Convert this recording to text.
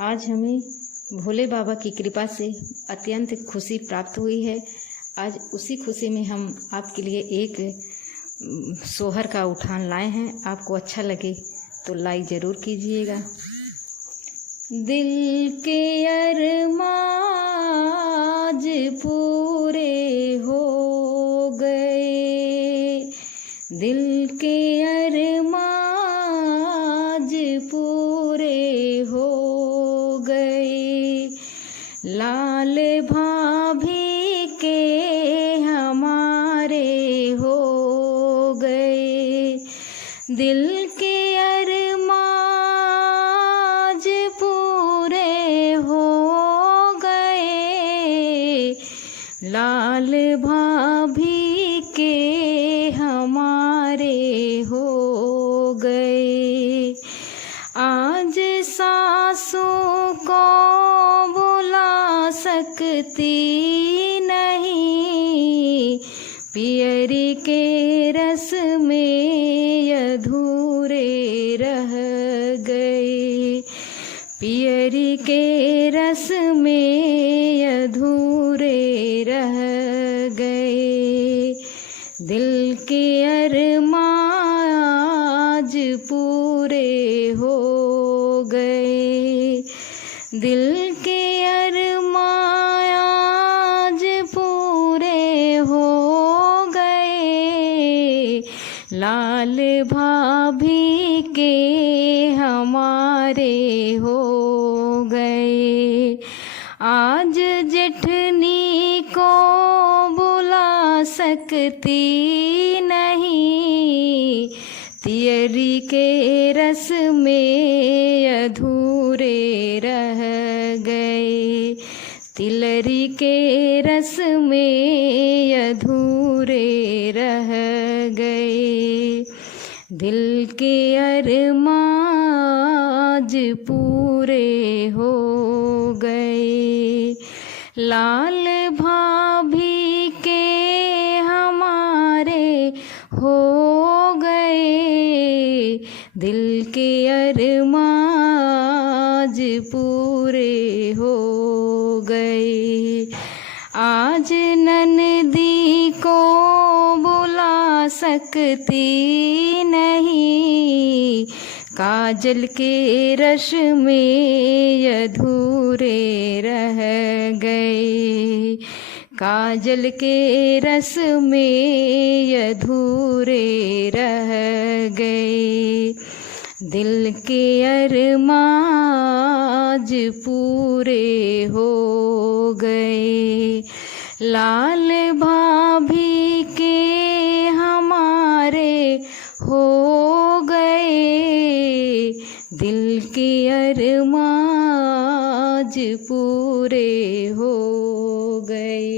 आज हमें भोले बाबा की कृपा से अत्यंत खुशी प्राप्त हुई है। आज उसी खुशी में हम आपके लिए एक सोहर का उठान लाए हैं। आपको अच्छा लगे तो लाइक ज़रूर कीजिएगा। दिल के अरमाज पूरे हो गए, दिल के अरमाज पूरे हो गए, लाल भाभी के हमारे हो गए, दिल के अरमाज पूरे हो गए, लाल भाभी के हमारे हो गए। आज सासू को बुला सकती नहीं, पियरी के रस में अधूरे रह गए, पियरी के रस में अधूरे रह गए, दिल के अरमाज पूरे हो गए, दिल के अरमाज पूरे हो गए, लाल भाभी के हमारे हो गए। आज जेठनी को बुला सकती नहीं, तियरी के रस में अधूरे रह गए, तिलरी के रस में अधूरे रह गए, दिल के अरमाज पूरे हो गए, लाल भाभी के हमारे हो गए, दिल के अरमाज पूरे हो गए। आज ननदी को बुला सकती नहीं, काजल के रस में अधूरे रह गए, काजल के रस में अधूरे रह गए, दिल के अरमाज पूरे हो गए, लाल भाभी के हमारे हो गए, दिल के अरमाज पूरे हो गए।